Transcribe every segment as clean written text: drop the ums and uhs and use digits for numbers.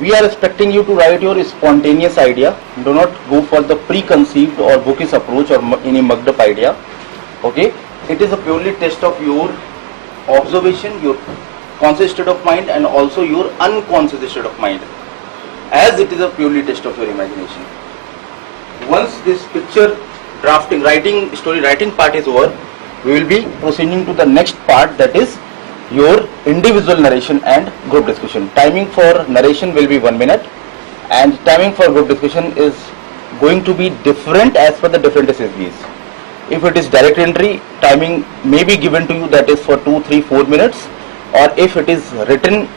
we are expecting you to write your spontaneous idea. Do not go for the preconceived or bookish approach or any mugged up idea. Okay, it is a purely test of your observation, your conscious state of mind, and also your unconscious state of mind, as it is a purely test of your imagination. Once this picture drafting, writing, story writing part is over, we will be proceeding to the next part, that is your individual narration and group discussion. Timing for narration will be 1 minute, and timing for group discussion is going to be different as per the different SSBs. If it is direct entry, timing may be given to you, that is for 2, 3, 4 minutes, or if it is written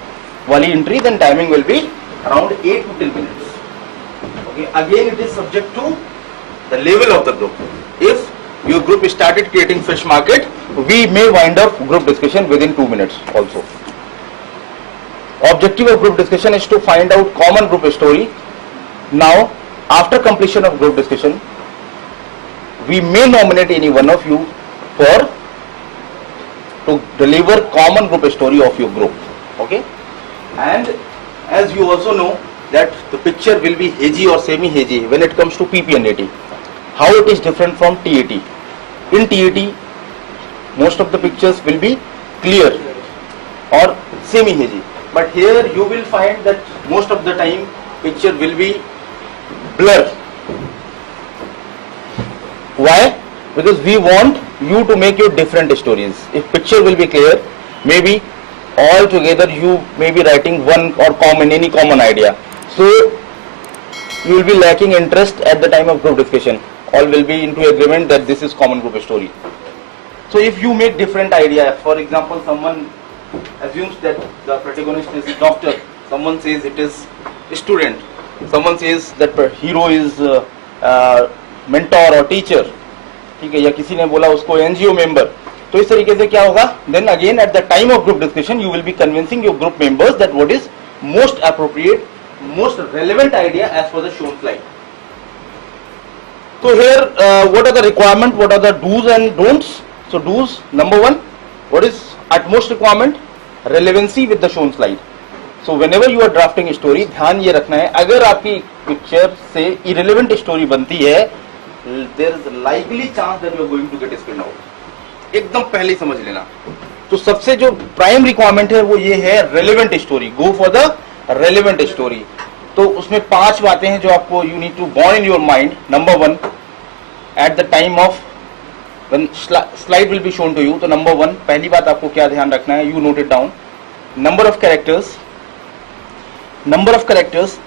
wali entry, then timing will be around 8 to 10 minutes. Okay, again it is subject to the level of the group. If your group started creating fresh market, we may wind up group discussion within 2 minutes also. Objective of group discussion is to find out common group story. Now, after completion of group discussion, we may nominate any one of you for to deliver common group story of your group. Okay, and as you also know that the picture will be hazy or semi-hazy when it comes to PP and AT. How it is different from TAT? In TAT, most of the pictures will be clear or semi-hazy, but here you will find that most of the time picture will be blur. Why? Because we want you to make your different stories. If picture will be clear, maybe all together you may be writing one or any common idea. So you will be lacking interest at the time of group discussion. All will be into agreement that this is common group story. So if you make different idea, for example, someone assumes that the protagonist is doctor, someone says it is student, someone says that hero is mentor or teacher, ठीक है, या किसी ने बोला उसको NGO member, तो इस तरीके से क्या होगा? Then again at the time of group discussion you will be convincing your group members that what is most appropriate, most relevant idea as per the shown slide. So here what are the requirement, what are the do's and don'ts? So do's, number 1, what is utmost requirement? Relevancy with the shown slide. So whenever you are drafting a story, ध्यान ये रखना है, अगर आपकी picture से irrelevant story बनती है, there is a likely chance that you are going to get screened out. एकदम पहले समझ लेना. तो सबसे जो प्राइम रिक्वायरमेंट है वो ये है relevant story. Go for the relevant story. तो उसमें 5 बातें हैं जो आपको you need to born in your mind. Number 1, at the time of when slide will be shown to you, तो number 1 पहली बात आपको क्या ध्यान रखना है, you note it down. Number of characters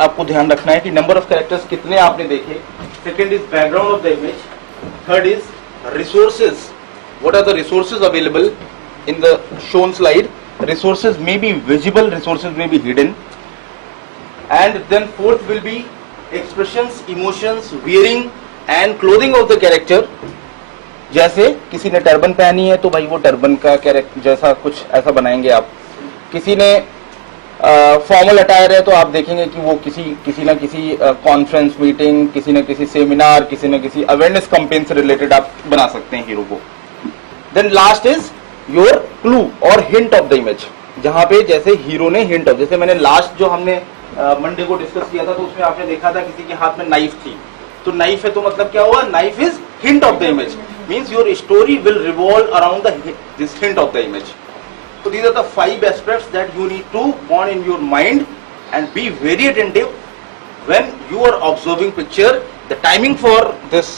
आपको ध्यान रखना है कि number of characters कितने आपने देखे. Second is background of the image. Third is resources. What are the resources available in the shown slide? Resources may be visible, resources may be hidden. And then fourth will be expressions, emotions, wearing and clothing of the character. जैसे किसी ने turban पहनी है तो भाई वो turban का character जैसा कुछ ऐसा बनाएंगे आप. किसी ने फॉर्मल अटायर है तो आप देखेंगे कि वो किसी ना किसी कॉन्फ्रेंस मीटिंग, किसी न किसी सेमिनार, किसी न किसी अवेयरनेस कैंपेन से रिलेटेड आप बना सकते हैं हीरो को. Then last is your clue और हिंट ऑफ द इमेज, जहां पे जैसे हीरो ने हिंट ऑफ, जैसे मैंने लास्ट जो हमने मंडे को डिस्कस किया था तो उसमें आपने देखा था किसी के हाथ में नाइफ थी, तो नाइफ है तो मतलब क्या हुआ, knife is hint of the image, means your story will revolve around this hint of the image. So these are the 5 aspects that you need to born in your mind and be very attentive when you are observing picture. The timing for this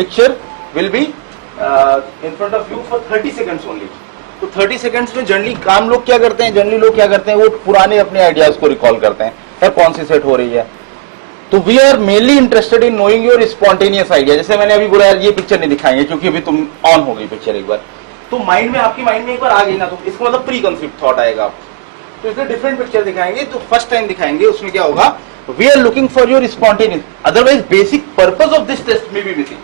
picture will be in front of you for 30 seconds only. तो 30 seconds में generally काम लोग क्या करते हैं, वो पुराने अपने आइडियाज को रिकॉल करते हैं, यार कौन सी सेट हो रही है. तो we are mainly interested in knowing your spontaneous idea. जैसे मैंने अभी बोला यार ये पिक्चर नहीं दिखाएंगे क्योंकि अभी तुम ऑन हो गई पिक्चर एक बार, तो माइंड में आपकी माइंड में एक बार आ गई ना, तो इसको मतलब प्री कंसीव्ड थॉट आएगा आप, तो इसलिए डिफरेंट पिक्चर दिखाएंगे. तो फर्स्ट टाइम दिखाएंगे उसमें क्या होगा, we are looking for your spontaneous, otherwise basic purpose of this test may be missing.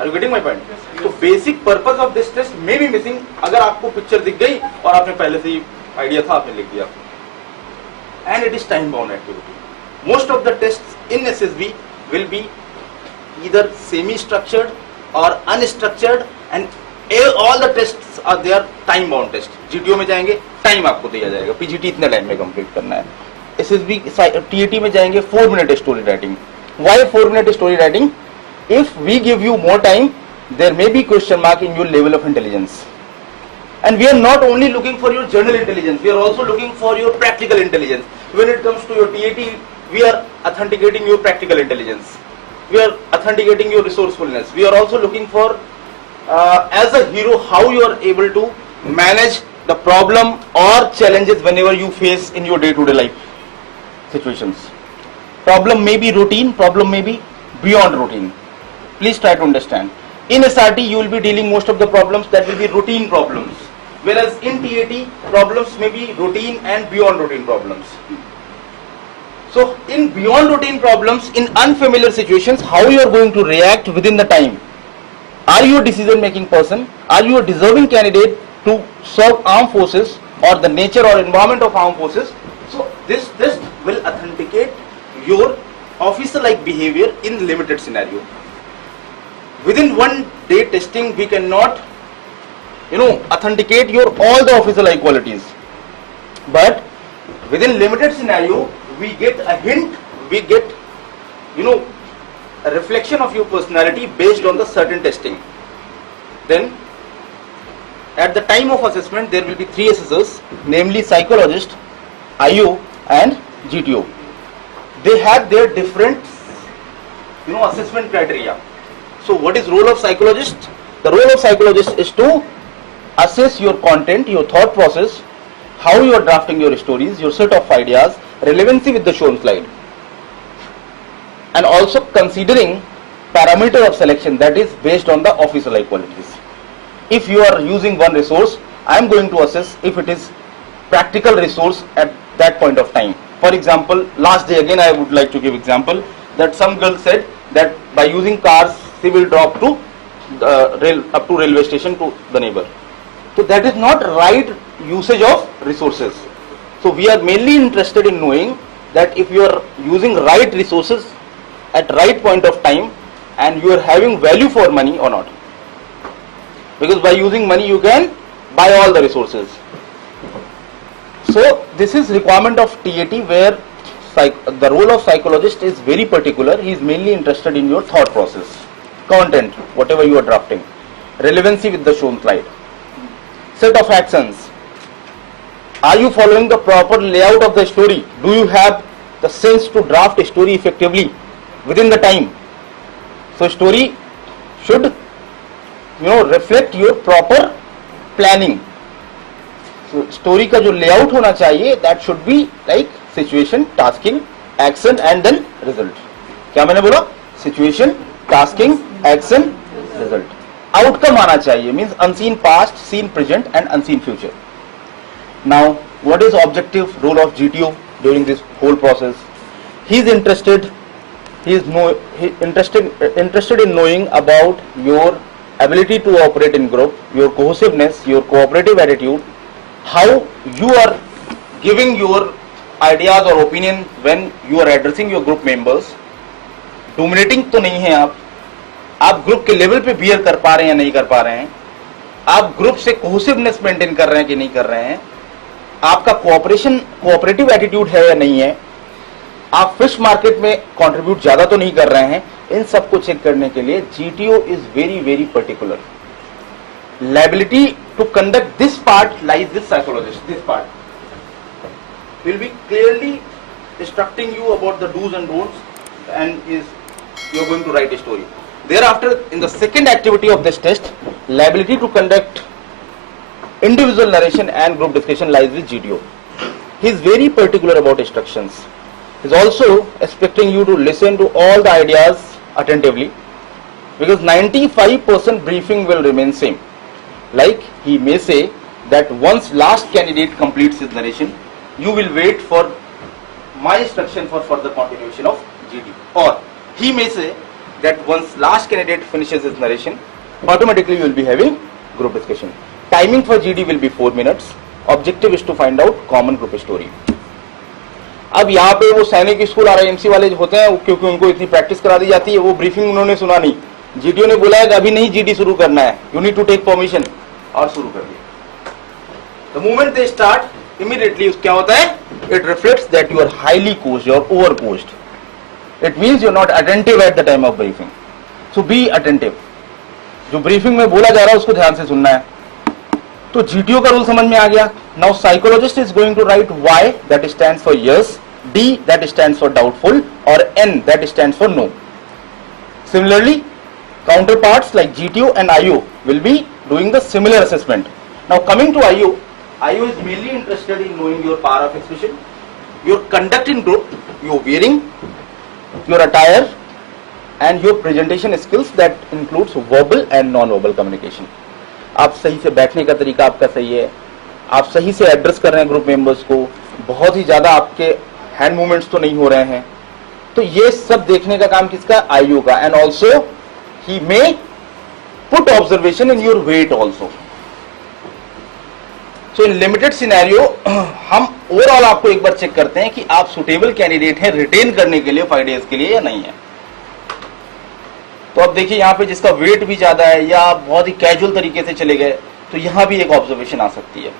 Are you getting my point? तो basic purpose of this test may be missing अगर आपको picture दिख गई और आपने पहले से ही आइडिया था आपने लिख दिया. And it is time bound activity. Most of the test in SSB will be either semi structured or unstructured and all the test are their time bound test. GTO में जाएंगे, टाइम आपको दिया जाएगा, PGT इतने time में complete करना है. SSB TAT में जाएंगे 4 minute story writing. Why 4 minute story writing? If we give you more time, there may be question mark in your level of intelligence. And we are not only looking for your general intelligence, we are also looking for your practical intelligence. When it comes to your TAT, we are authenticating your practical intelligence, we are authenticating your resourcefulness, we are also looking for as a hero how you are able to manage the problem or challenges whenever you face in your day-to-day life situations. Problem may be routine, problem may be beyond routine. Please try to understand. In SRT, you will be dealing most of the problems that will be routine problems, whereas in TAT, problems may be routine and beyond routine problems. So, in beyond routine problems, in unfamiliar situations, how you are going to react within the time? Are you a decision-making person? Are you a deserving candidate to serve armed forces or the nature or environment of armed forces? So, this test will authenticate your officer-like behavior in limited scenario. Within 1 day testing, we cannot, authenticate your all the officer-like qualities. But within limited scenario, we get a hint, we get, a reflection of your personality based on the certain testing. Then, at the time of assessment, there will be 3 assessors, namely psychologist, IO, and GTO. They have their different, assessment criteria. So what is role of psychologist? The role of psychologist is to assess your content, your thought process, how you are drafting your stories, your set of ideas, relevancy with the shown slide, and also considering parameter of selection that is based on the officer-like qualities. If you are using one resource, I am going to assess if it is practical resource at that point of time. For example, last day again I would like to give example that some girl said that by using cars she will drop to up to railway station to the neighbor. So that is not right usage of resources. So we are mainly interested in knowing that if you are using right resources at right point of time and you are having value for money or not. Because by using money you can buy all the resources. So this is requirement of TAT where the role of psychologist is very particular. He is mainly interested in your thought process, content, whatever you are drafting, relevancy with the shown slide, set of actions. Are you following the proper layout of the story? Do you have the sense to draft a story effectively within the time? So story should reflect your proper planning. So story का जो layout होना चाहिए that should be like situation, tasking, action and then result. क्या मैंने बोला? Situation, tasking, action, result. Outcome आना चाहिए means unseen past, seen present and unseen future. Now what is objective role of GTO during this whole process? He is interested in knowing about your ability to operate in group, your cohesiveness, your cooperative attitude, how you are giving your ideas or opinion when you are addressing your group members. Dominating तो नहीं है आप group के level पे beer कर पा रहे हैं या नहीं कर पा रहे हैं, आप ग्रुप से कोहेसिवनेस मेंटेन कर रहे हैं कि नहीं कर रहे हैं, आपका कोऑपरेटिव एटीट्यूड है या नहीं है, आप फिश मार्केट में कंट्रीब्यूट ज्यादा तो नहीं कर रहे हैं. इन सबको चेक करने के लिए GTO is very very particular. Liability to conduct this part lies with psychologist. This part will be clearly instructing you about the dos and don'ts and you are going to write a story. Thereafter, in the second activity of this test, liability to conduct individual narration and group discussion lies with GTO. He is very particular about instructions. He is also expecting you to listen to all the ideas attentively, because 95% briefing will remain same. Like he may say that once last candidate completes his narration, you will wait for my instruction for further continuation of GD. Or he may say that once last candidate finishes his narration, automatically you will be having group discussion. Timing for GD will be 4 minutes. Objective is to find out common group story. अब यहाँ पे वो सैनिक school RIMC वाले जो होते हैं, क्योंकि उनको इतनी प्रैक्टिस करा दी जाती है, वो ब्रीफिंग उन्होंने सुना नहीं, जीटीओ ने बोला है कि अभी नहीं जीडी शुरू करना है, you need to take permission, और शुरू कर दिया। The moment they start immediately क्या होता है, it reflects that you are highly coached or over coached. It means you are not attentive at the time of briefing. So be attentive. जो briefing में बोला जा रहा है उसको ध्यान से सुनना है। तो जीटीओ का रूल समझ में आ गया। Now psychologist is going to write Y, that stands for yes, D that stands for doubtful, और N that stands for no. Similarly, counterparts like GTO and IO will be doing the similar assessment. Now coming to IO is mainly interested in knowing your power of expression, your conduct in group, your wearing, your attire, and your presentation skills that includes verbal and non-verbal communication. आप सही से बैठने का तरीका आपका सही है, आप सही से एड्रेस कर रहे हैं ग्रुप मेंबर्स को, बहुत ही ज्यादा आपके हैंड मूवमेंट्स तो नहीं हो रहे हैं। तो ये सब देखने का काम किसका, आईओ का। And also he may put observation in your weight also. So in limited scenario हम ओवरऑल आपको एक बार चेक करते हैं कि आप सुटेबल कैंडिडेट हैं रिटेन करने के लिए 5 डेज के लिए या नहीं है। तो अब देखिए यहाँ पे जिसका वेट भी ज्यादा है या बहुत ही कैजुअल तरीके से चले गए, तो यहां भी एक ऑब्जर्वेशन आ सकती है।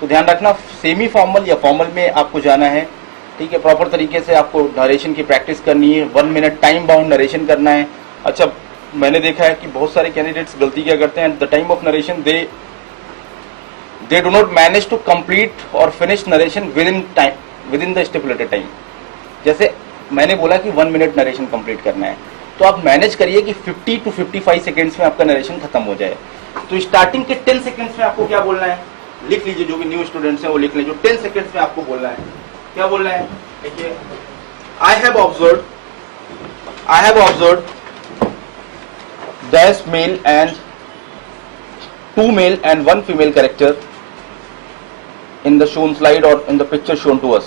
तो ध्यान रखना, सेमी फॉर्मल या फॉर्मल में आपको जाना है, ठीक है, प्रॉपर तरीके से आपको नरेशन की प्रैक्टिस करनी है, 1 मिनट टाइम बाउंड नरेशन करना है। अच्छा, मैंने देखा है कि बहुत सारे कैंडिडेट्स गलती क्या करते हैं, at the time of narration they do not manage to complete और finish narration within the stipulated time. जैसे मैंने बोला कि 1 मिनट नरेशन कंप्लीट करना है, तो आप मैनेज करिए कि 50 to 55 सेकेंड्स में आपका नरेशन खत्म हो जाए। तो स्टार्टिंग के 10 सेकेंड्स में आपको क्या बोलना है, लिख लीजिए, जो भी न्यू स्टूडेंट्स हैं वो लिख लीजिए। 10 सेकेंड्स में आपको बोलना है, क्या बोलना है, देखिए, I have observed dash male and 2 male and 1 female character in the shown slide or in the picture shown to us.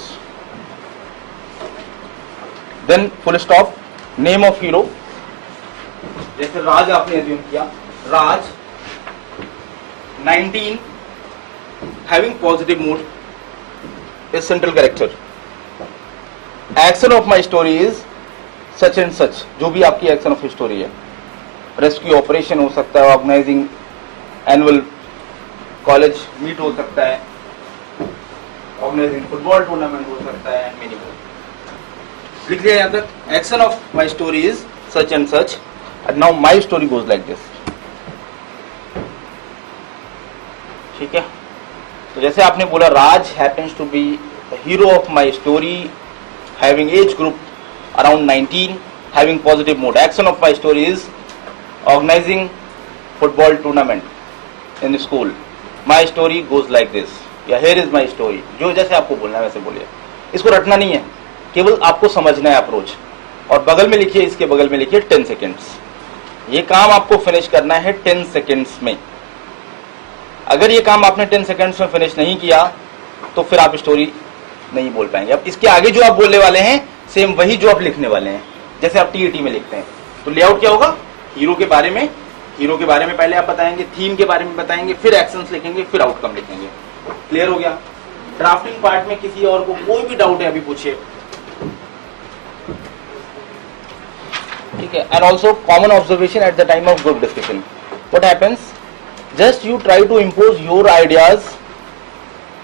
Then full stop, name of hero, जैसे राज आपने अज्यूम किया, राज 19 having positive mood is central character. Action of my story is such and such, जो भी आपकी action of story है, rescue operation हो सकता है, ऑर्गेनाइजिंग एनुअल कॉलेज मीट हो सकता है, ऑर्गेनाइजिंग फुटबॉल टूर्नामेंट हो सकता है, मेनी मोर। लिख लिया यहाँ तक, action of my story is such and such, and now my story goes like this. ठीक है, तो जैसे आपने बोला, Raj happens to be the hero of my story, having age group around 19, having positive mood. Action of my story is organizing football tournament in school. My story goes like this. या here is my story. जो जैसे आपको बोलना है वैसे बोलिए, इसको रटना नहीं है, केवल आपको समझना है अप्रोच। और बगल में लिखिए, इसके बगल में लिखिए 10 सेकेंड्स। ये काम आपको फिनिश करना है 10 सेकेंड्स में। अगर ये काम आपने 10 सेकेंड्स में फिनिश नहीं किया तो फिर आप स्टोरी नहीं बोल पाएंगे। अब इसके आगे जो आप बोलने वाले हैं सेम वही जो आप लिखने वाले हैं, जैसे आप टीईटी में लिखते हैं। तो लेआउट क्या होगा, हीरो के बारे में पहले आप बताएंगे, थीम के बारे में बताएंगे, फिर एक्शंस लिखेंगे, फिर आउटकम लिखेंगे। क्लियर हो गया। ड्राफ्टिंग पार्ट में किसी और को कोई भी डाउट है अभी पूछिए। ठीक है, and also common observation at the time of group discussion, what happens, just you try to impose your ideas,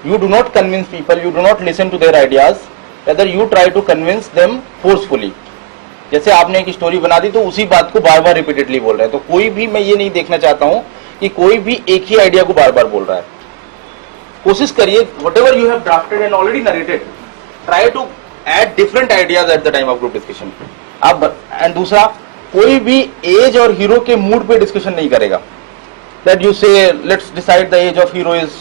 you do not convince people, you do not listen to their ideas, rather you try to convince them forcefully। जैसे आपने एक story बना दी तो उसी बात को बार बार repeatedly बोल रहे हैं। तो कोई भी, मैं ये नहीं देखना चाहता हूं कि कोई भी एक ही आइडिया को बार बार बोल रहा है। कोशिश करिए, whatever you have drafted and already narrated, try to add different ideas at the time of group discussion। अब एंड दूसरा, कोई भी एज और हीरो के मूड पे डिस्कशन नहीं करेगा। That you say let's decide the age of hero is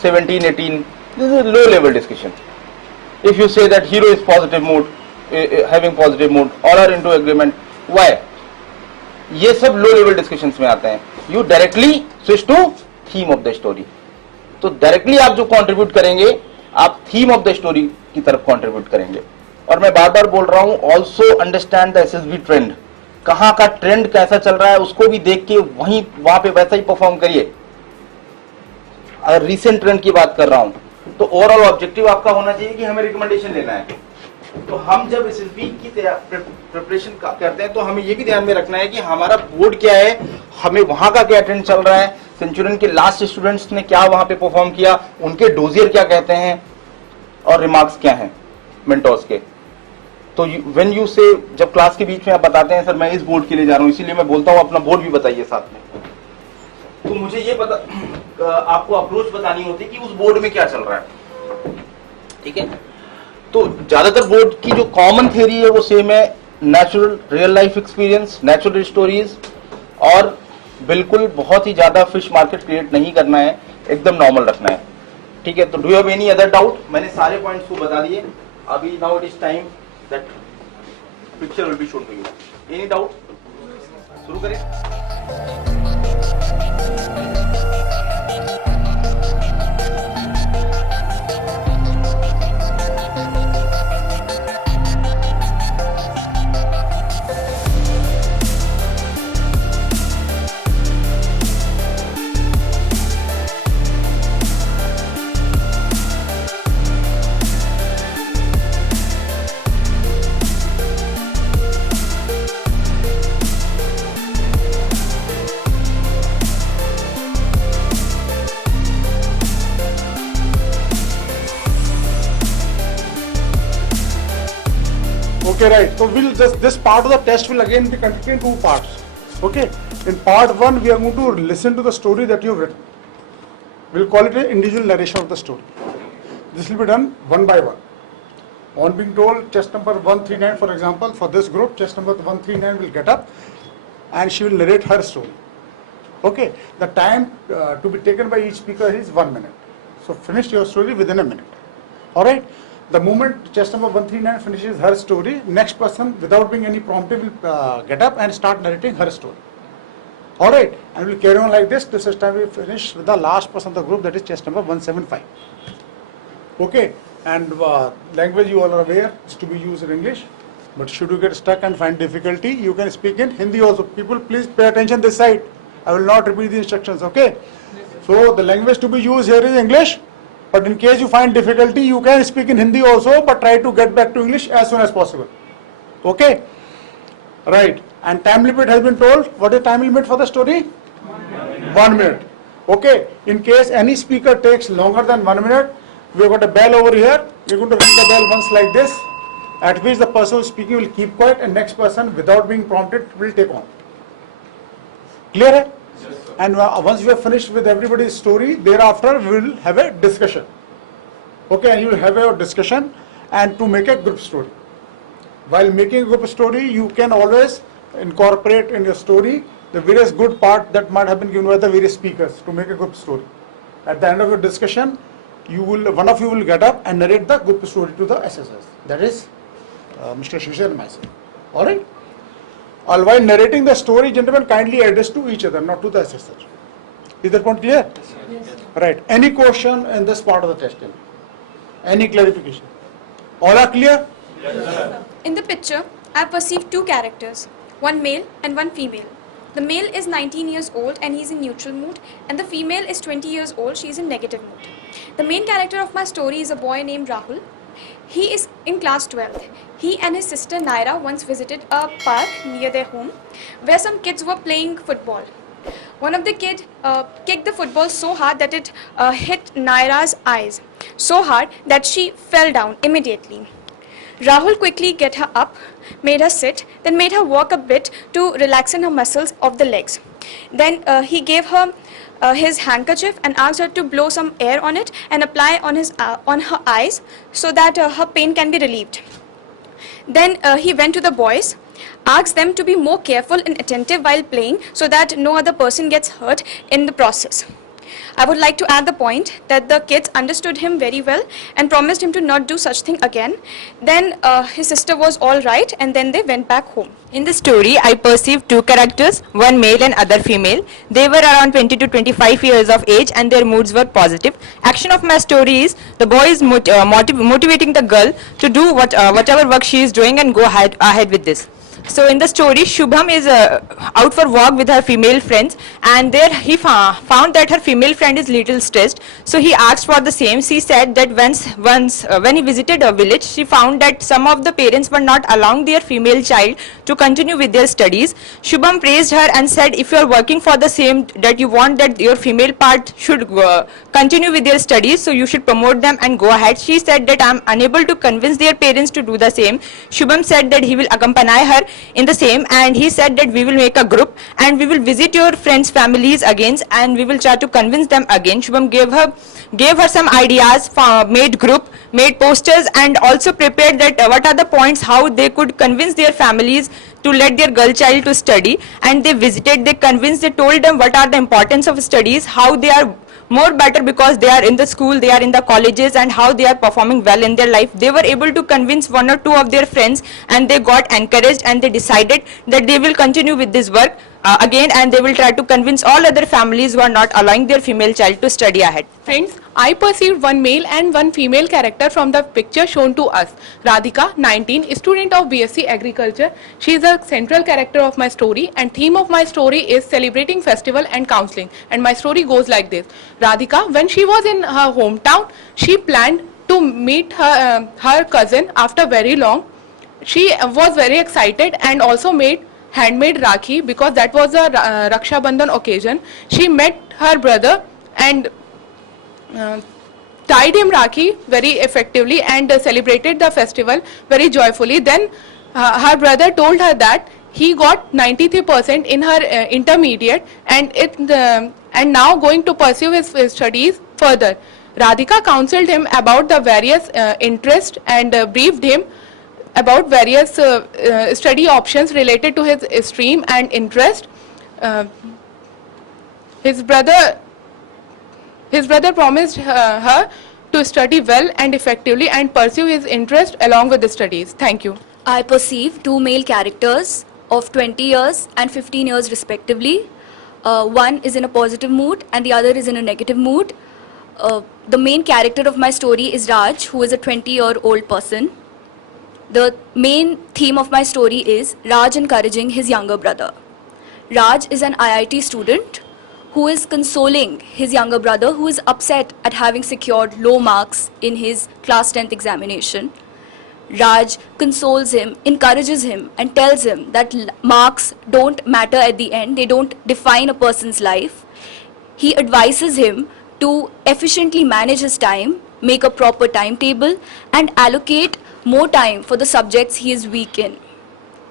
17, 18, this is a low level discussion. If you say that hero is positive mood, having positive mood, all are into agreement, why? ये सब low level discussions में आते हैं। You directly switch to theme of the story। तो directly आप जो contribute करेंगे, आप theme of the story की तरफ contribute करेंगे। और मैं बार बार बोल रहा हूँ, also understand the SSB trend, कहाँ का ट्रेंड कैसा चल रहा है उसको भी देख के वहां पे वैसा ही परफॉर्म करिए। अगर रिसेंट ट्रेंड की बात कर रहा हूं तो ओवरऑल ऑब्जेक्टिव आपका होना चाहिए कि हमें रिकमेंडेशन लेना है। तो हम जब एसएसबी की प्रिपरेशन करते हैं तो हमें ये भी ध्यान में रखना है कि हमारा बोर्ड क्या है, हमें वहां का क्या ट्रेंड चल रहा है, सेंचुरियन के लास्ट स्टूडेंट्स ने क्या वहां पे परफॉर्म किया, उनके डोजियर क्या कहते हैं और रिमार्क्स क्या हैं मेंटोर्स के। तो व्हेन यू से, जब क्लास के बीच में आप बताते हैं सर मैं इस बोर्ड के लिए जा रहा हूं, इसीलिए मैं बोलता हूं अपना बोर्ड भी बताइए साथ में, तो मुझे ये पता आपको अप्रोच बतानी होती है कि उस बोर्ड में क्या चल रहा है, ठीक है। तो ज्यादातर बोर्ड की जो कॉमन थ्योरी है वो सेम है, natural real life experience, natural stories, और बिल्कुल बहुत ही ज्यादा फिश मार्केट क्रिएट नहीं करना है, एकदम नॉर्मल रखना है, ठीक है। तो do you have any other doubt? मैंने सारे पॉइंट्स को बता दिए, अभी now it is time that picture will be shown to you. Any doubt? शुरू करें। Okay, right. So we'll just, this part of the test will again be conducted in two parts. Okay. In part one, we are going to listen to the story that you have written. We'll call it an individual narration of the story. This will be done one by one. On being told, chest number 139, for example, for this group, chest number 139 will get up and she will narrate her story. Okay. The time to be taken by each speaker is 1 minute. So finish your story within a minute. All right. The moment chest number 139 finishes her story, next person without being any prompting will get up and start narrating her story. Alright, and we'll carry on like this till such time we finish with the last person of the group, that is chest number 175. Okay, and language you all are aware is to be used in English, but should you get stuck and find difficulty, you can speak in Hindi also. People, please pay attention this side. I will not repeat the instructions, okay? So the language to be used here is English. But in case you find difficulty, you can speak in Hindi also, but try to get back to English as soon as possible. Okay? Right. And time limit has been told. What is time limit for the story? 1 minute. Okay. In case any speaker takes longer than 1 minute, we have got a bell over here. We're going to ring the bell once like this, at which the person who is speaking will keep quiet and next person, without being prompted, will take on. Clear? Hai? And once we have finished with everybody's story, thereafter we will have a discussion. Okay, and you will have a discussion and to make a group story. While making a group story, you can always incorporate in your story the various good part that might have been given by the various speakers to make a group story. At the end of your discussion, one of you will get up and narrate the group story to the assessors. That is Mr. Shishir and myself. Alright? While narrating the story, gentlemen, kindly address to each other, not to the assessor. Is that point clear? Yes. Right. Any question in this part of the test? Any clarification? All are clear? Yes. In the picture, I perceived two characters, one male and one female. The male is 19 years old and he is in neutral mood, and the female is 20 years old, she is in negative mood. The main character of my story is a boy named Rahul. He is in class 12th. He and his sister Naira once visited a park near their home where some kids were playing football. One of the kids kicked the football so hard that it hit Naira's eyes, so hard that she fell down immediately. Rahul quickly get her up, made her sit, then made her walk a bit to relaxing her muscles of the legs. Then he gave her his handkerchief and asked her to blow some air on it and apply on her eyes so that her pain can be relieved. Then he went to the boys, asked them to be more careful and attentive while playing so that no other person gets hurt in the process. I would like to add the point that the kids understood him very well and promised him to not do such thing again. Then his sister was all right and then they went back home. In the story, I perceived two characters, one male and other female. They were around 20 to 25 years of age and their moods were positive. Action of my story is the boy is motivating the girl to do whatever work she is doing and go ahead with this. So in the story, Shubham is out for walk with her female friends, and there he found that her female friend is little stressed. So he asked for the same. She said that when he visited a village, she found that some of the parents were not allowing their female child to continue with their studies. Shubham praised her and said, if you are working for the same, that you want that your female part should continue with their studies, so you should promote them and go ahead. She said that I am unable to convince their parents to do the same. Shubham said that he will accompany her in the same, and he said that we will make a group and we will visit your friends' families again and we will try to convince them again. Shubham gave her some ideas, made group, made posters, and also prepared that what are the points how they could convince their families to let their girl child to study. And they visited, they convinced, they told them what are the importance of studies, how they are more better because they are in the school, they are in the colleges, and how they are performing well in their life. They were able to convince one or two of their friends, and they got encouraged and they decided that they will continue with this work again, and they will try to convince all other families who are not allowing their female child to study ahead. Friends, I perceived one male and one female character from the picture shown to us. Radhika, 19, student of BSc Agriculture. She is a central character of my story, and theme of my story is celebrating festival and counseling. And my story goes like this. Radhika, when she was in her hometown, she planned to meet her cousin after very long. She was very excited and also made handmade Rakhi because that was a Raksha Bandhan occasion. She met her brother and tied him Rakhi very effectively and celebrated the festival very joyfully. Then her brother told her that he got 93% in her intermediate and now going to pursue his studies further. Radhika counseled him about the various interests and briefed him about various study options related to his stream and interest. His brother promised her to study well and effectively and pursue his interest along with the studies. Thank you. I perceive two male characters of 20 years and 15 years respectively. One is in a positive mood and the other is in a negative mood. The main character of my story is Raj, who is a 20-year-old person. The main theme of my story is Raj encouraging his younger brother. Raj is an IIT student who is consoling his younger brother who is upset at having secured low marks in his class 10th examination. Raj consoles him, encourages him, and tells him that marks don't matter at the end, they don't define a person's life. He advises him to efficiently manage his time, make a proper timetable, and allocate more time for the subjects he is weak in.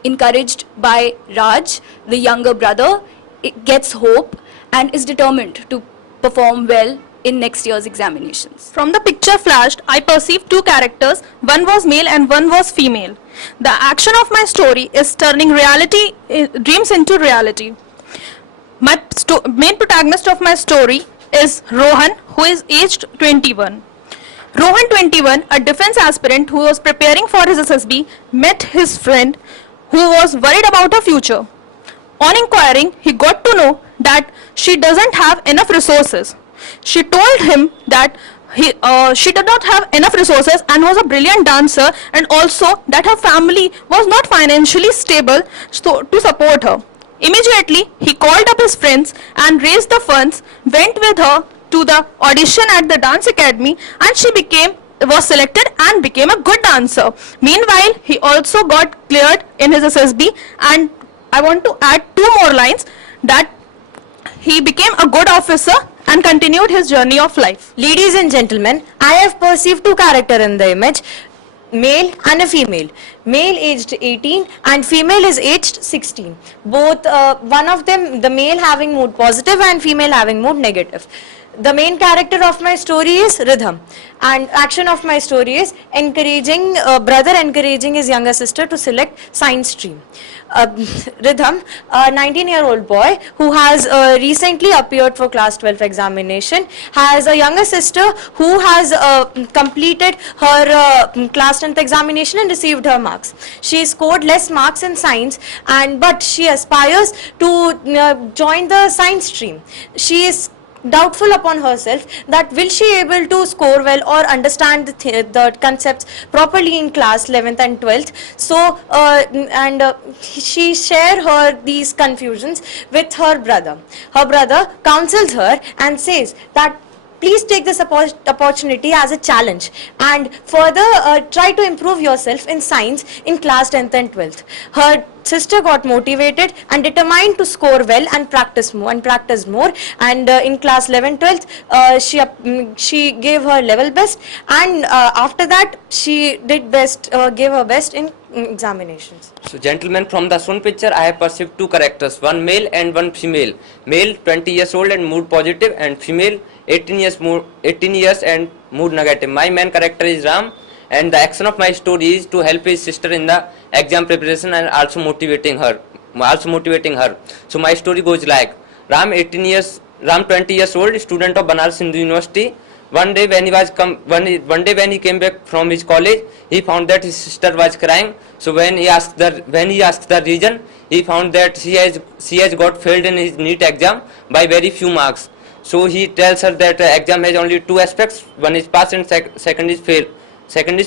Encouraged by Raj, the younger brother gets hope and is determined to perform well in next year's examinations. From the picture flashed, I perceived two characters, one was male and one was female. The action of my story is turning dreams into reality. My main protagonist of my story is Rohan, who is aged 21. Rohan, 21, a defense aspirant who was preparing for his SSB, met his friend who was worried about her future. On inquiring, he got to know that she doesn't have enough resources. She told him that she did not have enough resources and was a brilliant dancer, and also that her family was not financially stable to support her. Immediately, he called up his friends and raised the funds, went with her to the audition at the dance academy, and she was selected and became a good dancer. Meanwhile, he also got cleared in his SSB, and I want to add two more lines, that he became a good officer and continued his journey of life. Ladies and gentlemen, I have perceived two characters in the image, male and a female. Male aged 18 and female is aged 16. Both, one of them, the male having mood positive and female having mood negative. The main character of my story is Rhythm, and action of my story is brother encouraging his younger sister to select science stream. Rhythm, a 19-year-old boy who has recently appeared for class 12 examination, has a younger sister who has completed her class 10th examination and received her marks. She scored less marks in science, but she aspires to join the science stream. She is doubtful upon herself that will she able to score well or understand the concepts properly in class 11th and 12th. So she share her these confusions with her brother. Her brother counsels her and says that please take this opportunity as a challenge and further try to improve yourself in science in class 10th and 12th. Her sister got motivated and determined to score well and practice more and in class 11th 12th she gave her level best and after that she did best gave her best in examinations. So gentlemen, from the shown picture I have perceived two characters, one male and one female. Male 20 years old and mood positive, and female 18 years and mood negative. My main character is Ram, and the action of my story is to help his sister in the exam preparation and also motivating her. So my story goes like: Ram 20 years old, student of Banaras Hindu University. One day when he came back from his college, he found that his sister was crying. So when he asked the reason, he found that she has got failed in his NEET exam by very few marks. So he tells her that exam has only two aspects: one is pass and second is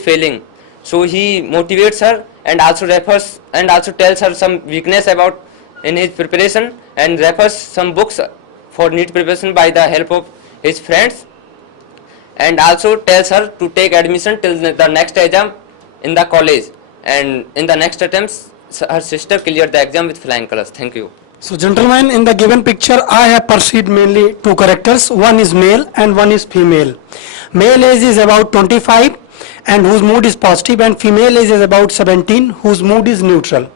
failing. So he motivates her and also tells her some weakness about in his preparation and refers some books for NEET preparation by the help of his friends, and also tells her to take admission till the next exam in the college, and in the next attempts her sister cleared the exam with flying colors. Thank you. So gentlemen, in the given picture I have perceived mainly two characters, one is male and one is female. Male age is about 25 and whose mood is positive, and female age is about 17 whose mood is neutral.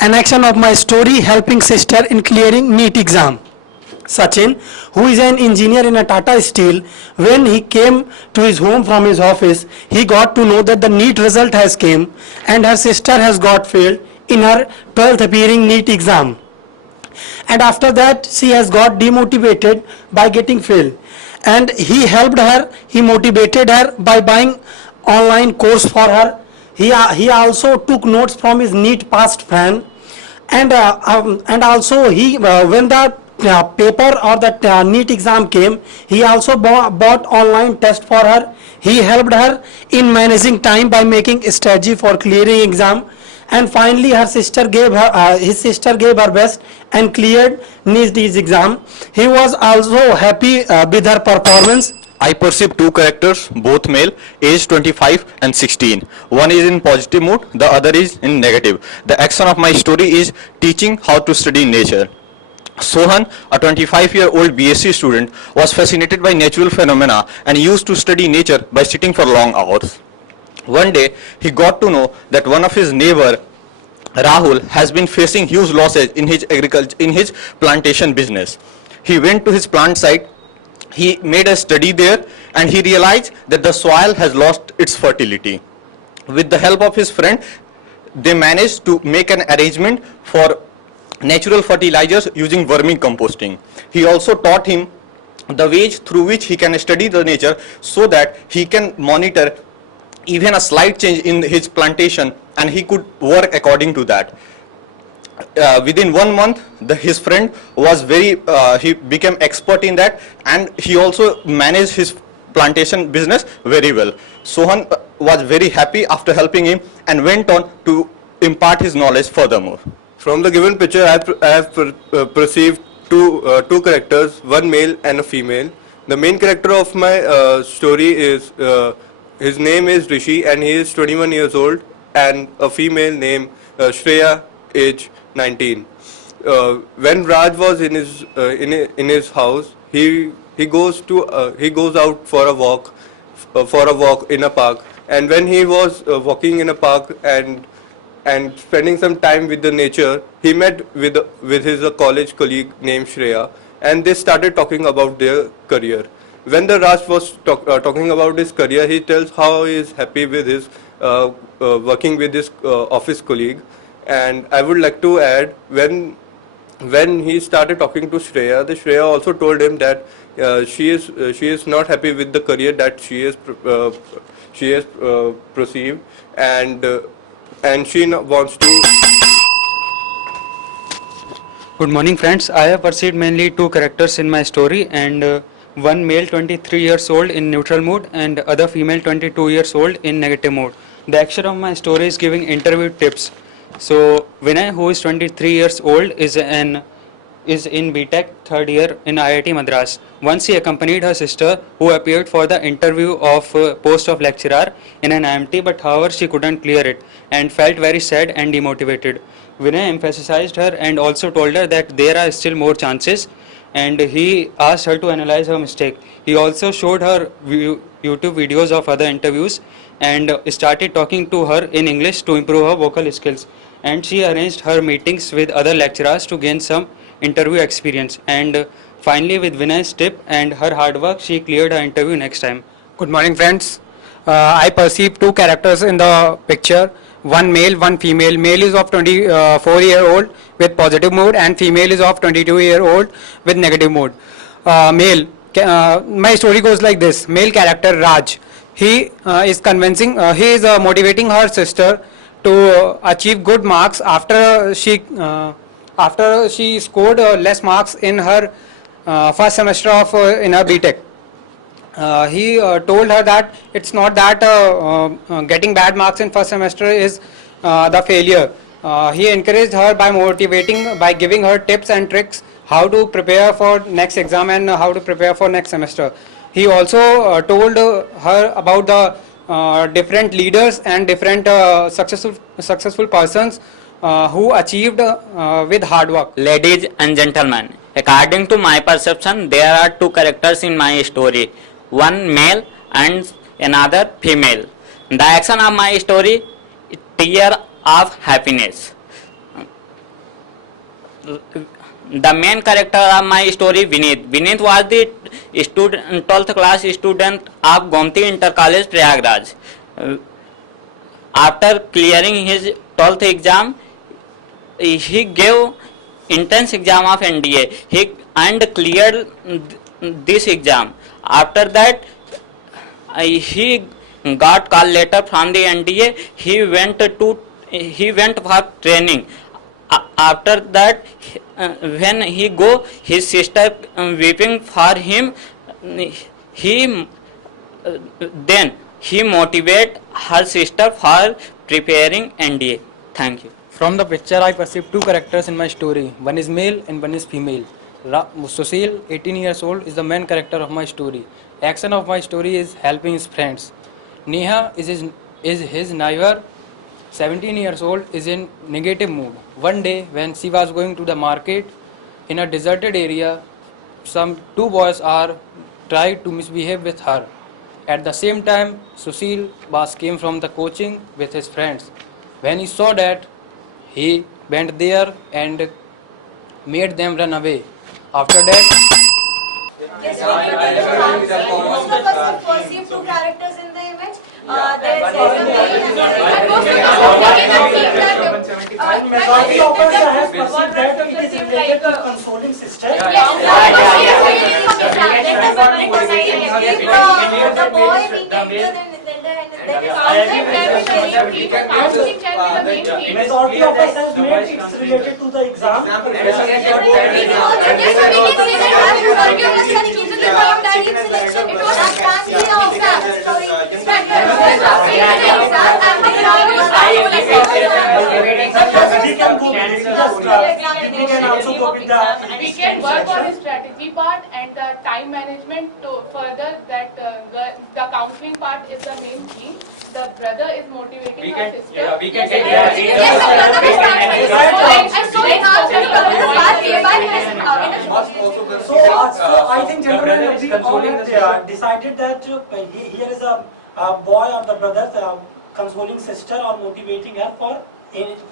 An action of my story: helping sister in clearing NEET exam. Sachin, who is an engineer in a Tata Steel, when he came to his home from his office, he got to know that the NEET result has came and her sister has got failed in her 12th appearing NEET exam. And after that she has got demotivated by getting failed, and he helped her, he motivated her by buying online course for her. He also took notes from his NEET past friend, and also he when the paper or the NEET exam came, he also bought online test for her. He helped her in managing time by making a strategy for clearing exam, and finally his sister gave her best and cleared NEET exam. He was also happy with her performance. I perceive two characters, both male, aged 25 and 16. One is in positive mood, the other is in negative. The action of my story is teaching how to study nature. Sohan, a 25-year-old BSc student, was fascinated by natural phenomena and used to study nature by sitting for long hours. One day, he got to know that one of his neighbor, Rahul, has been facing huge losses in his plantation business. He went to his plant site, he made a study there, and he realized that the soil has lost its fertility. With the help of his friend, they managed to make an arrangement for natural fertilizers using vermi composting. He also taught him the ways through which he can study the nature so that he can monitor even a slight change in his plantation, and he could work according to that. Within 1 month, his friend was he became expert in that, and he also managed his plantation business very well. Sohan was very happy after helping him and went on to impart his knowledge furthermore. From the given picture, I have perceived two characters, one male and a female. The main character of my story is, his name is Rishi and he is 21 years old, and a female named Shreya, age 19. When Raj was in his house, he goes out for a walk in a park, and when he was walking in a park and spending some time with the nature, he met with his college colleague named Shreya, and they started talking about their career. When the Raj was talking about his career, he tells how he is happy with his working with his office colleague. And I would like to add, when he started talking to Shreya, the Shreya also told him that she is not happy with the career that she has perceived, and she wants to. Good morning, friends. I have perceived mainly two characters in my story, and one male 23 years old in neutral mood and other female 22 years old in negative mood. The action of my story is giving interview tips. So Vinay, who is 23 years old, is in BTech third year in IIT Madras. Once he accompanied her sister, who appeared for the interview of post of lecturer in an IMT, but however she couldn't clear it and felt very sad and demotivated. Vinay emphasized her and also told her that there are still more chances, and he asked her to analyze her mistake. He also showed her YouTube videos of other interviews and started talking to her in English to improve her vocal skills. And she arranged her meetings with other lecturers to gain some interview experience. And finally, with Vinay's tip and her hard work, she cleared her interview next time. Good morning, friends. I perceive two characters in the picture. One male, one female. Male is of 24-year-old with positive mood, and female is of 22-year-old with negative mood. My story goes like this. Male character Raj. He is motivating her sister to achieve good marks after she scored less marks in her first semester of in her BTech. He told her that it's not that getting bad marks in first semester is the failure. He encouraged her by giving her tips and tricks how to prepare for next exam and how to prepare for next semester. He also told her about the different leaders and different successful persons who achieved with hard work. Ladies and gentlemen, according to my perception, there are two characters in my story, one male and another female. The action of my story is tear of happiness. The main character of my story, Vineet. Vineet was the 12th class student of Gomti Inter College, Prayagraj. After clearing his 12th exam, he gave entrance exam of NDA and cleared this exam. After that, he got call letter from the NDA. He went for training. After that, when he go, his sister weeping for him. Then he motivate her sister for preparing NDA. Thank you. From the picture, I perceive two characters in my story. One is male and one is female. Sushil, 18 years old, is the main character of my story. Action of my story is helping his friends. Neha is his neighbor, 17 years old, is in negative mood. One day, when she was going to the market in a deserted area, some two boys are tried to misbehave with her. At the same time, Sushil came from the coaching with his friends. When he saw that, he went there and made them run away. After that, Yes, most of us perceive two characters in the image. There is a majority of us has perceived that it is related to consoling sister. the boy being elder than Majority of us has made it's related to the exam. We can work on the strategy part and the time management to further that the counseling part is the main theme. The brother is motivating her sister. We can take So I think gentlemen, we all decided that here is a boy or the brother consoling sister or motivating her for exam.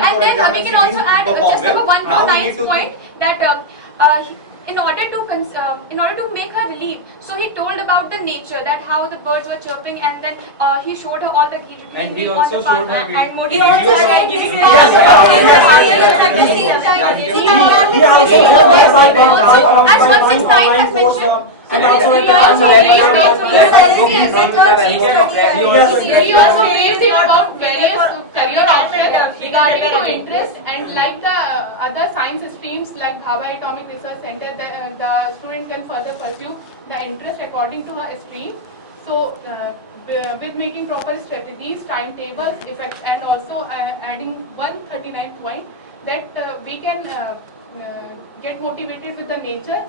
And then we can also add just one more nice point that in order to make her relieve, so he told about the nature, that how the birds were chirping, and then he showed her all the And he on also the path, showed her and He motivated also her. said this part at the same time. So the As 169 has mentioned, He also raised him about various career options regarding to interest, and like the other science streams like Bhabha Atomic Research Center, the student can further pursue the interest according to her stream. So with making proper strategies, timetables, effects, and also adding 139 point that we can get motivated with the nature.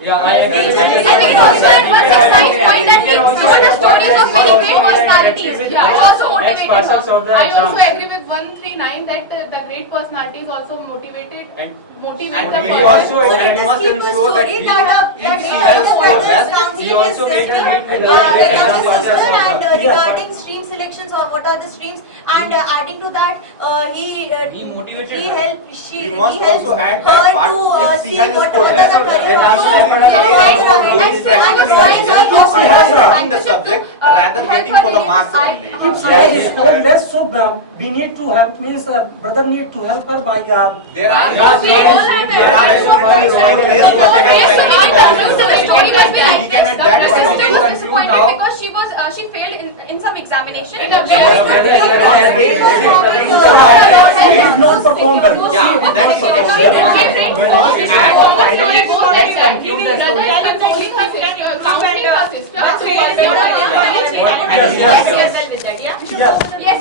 Yeah, I agree. And we can also add 169 point that he told the stories of many great personalities, which also motivated her. I also agree with 139 that the great personalities also motivate the He person. also So let us keep a story that He also made her meet with and regarding stream selections or what are the streams, and adding to that, he motivated he her. helped she We he must helped also add her that part. to Yes, see she has what a are the story. career And also options. that Right, madam- and She I was has saying a also in the subject rather help waiting her for the in marks. Yes, so we need to help, means brother need to help her by There are We all have Yes, so we can conclude that the story must be like this. The sister was disappointed because she failed in some examination. Yes.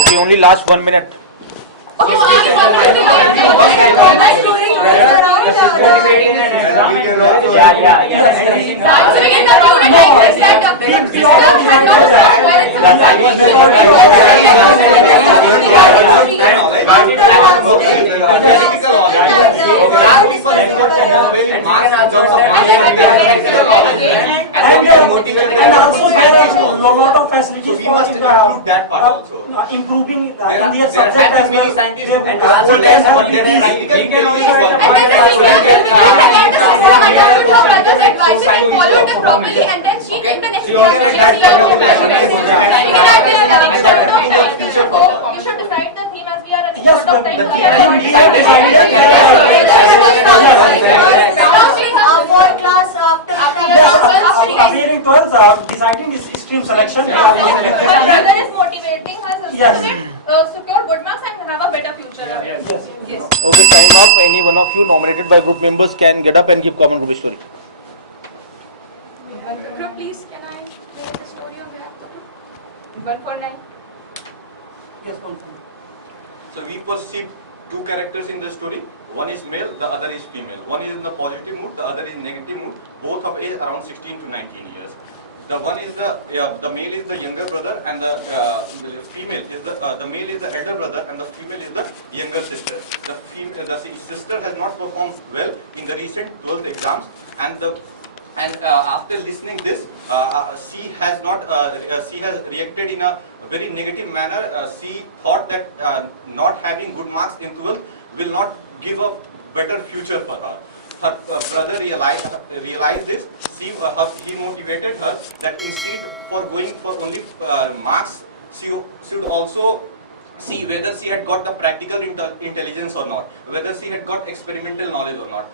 Okay, only last 1 minute. Okay, and also there are a lot of facilities We for must include that part also. improving in There their are subject as well. and also They have we can also And then the sister understood her brother's advice and followed it properly, and then she came the next examination. You should decide the theme as we are running Yes, out of the time. For class after Appearing towards deciding this stream selection. Her brother is motivating her sister Yes. to secure good marks and have a better future. Yes. Yes. Okay, time up. Any one of you nominated by group members can get up and give comment to the story. Group, please, can I narrate the story on behalf of the group? 149. Yes, So we perceive two characters in the story. One is male, the other is female. One is in the positive mood, the other is negative mood. Both of age around 16 to 19 years. The one is the male is the younger brother, and the female is the male is the elder brother, and the female is the younger sister. The sister has not performed well in the recent 12th exams, and after listening this, she has reacted in a very negative manner. She thought that not having good marks in 12th will not give a better future for her. Her brother realized this. He motivated her that instead for going for only marks, she should also see whether she had got the practical intelligence or not, whether she had got experimental knowledge or not.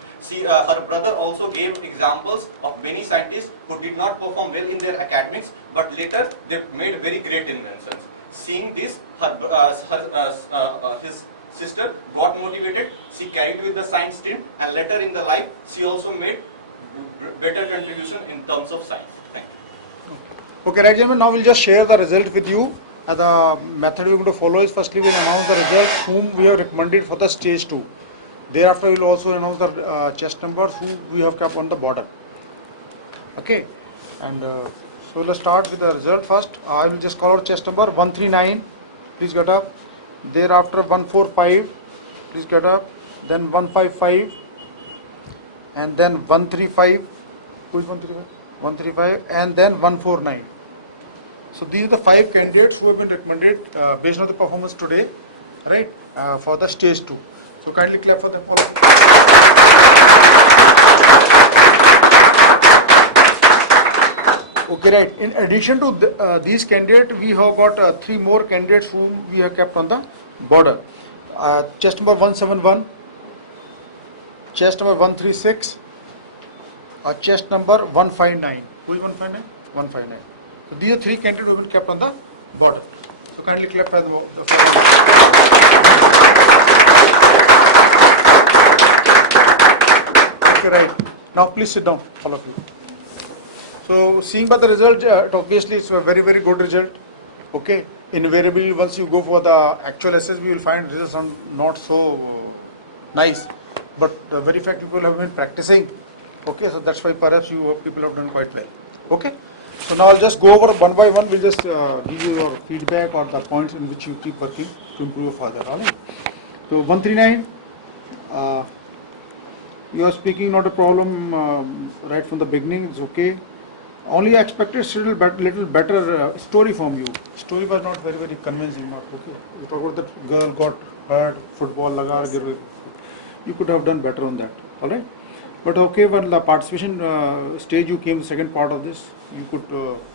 Her brother also gave examples of many scientists who did not perform well in their academics, but later they made very great inventions. Seeing this, his sister got motivated. She carried with the science stream, and later in the life, she also made better contribution in terms of science. Thank you. Okay, right, gentlemen, now we'll just share the result with you. The method we're going to follow is firstly we'll announce the results whom we have recommended for the stage 2. Thereafter we'll also announce the chest numbers who we have kept on the border. Okay, and so let's start with the result first. I will just call out chest number 139. Please get up. Thereafter 145. Please get up. Then 155. And then 135. Who is 135? 135 and then 149. So these are the 5 candidates who have been recommended based on the performance today, right, for the stage 2. So kindly clap for them all. Okay, right. In addition to these candidates, we have got 3 more candidates whom we have kept on the border. Chest number 171, chest number 136, chest number 159. Who is 159? 159. So these are 3 candidates who have been kept on the border. So kindly clarify the Okay, right. Now please sit down, all of you. So seeing by the result, obviously it's a very, very good result. Okay. Invariably, once you go for the actual SSB, you will find results are not so nice. But the very fact people have been practicing. Okay, so that's why perhaps you people have done quite well. Okay. So now I'll just go over one by one. We'll just give you your feedback or the points in which you keep working to improve further. All right. So 139. You are speaking not a problem right from the beginning. It's okay. Only I expected little better story from you. Story was not very, very convincing. Not okay. You talk about that girl got hurt, football laga. You could have done better on that. All right. But okay, when the participation stage you came, the second part of this, you could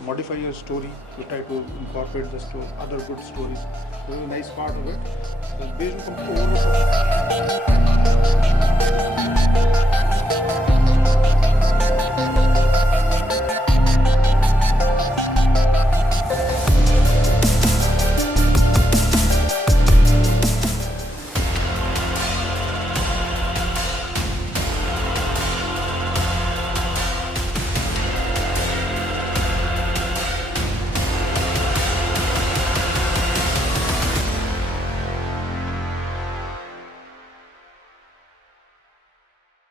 modify your story. You try to incorporate the story, other good stories. This is a nice part of it. It's based on some overall.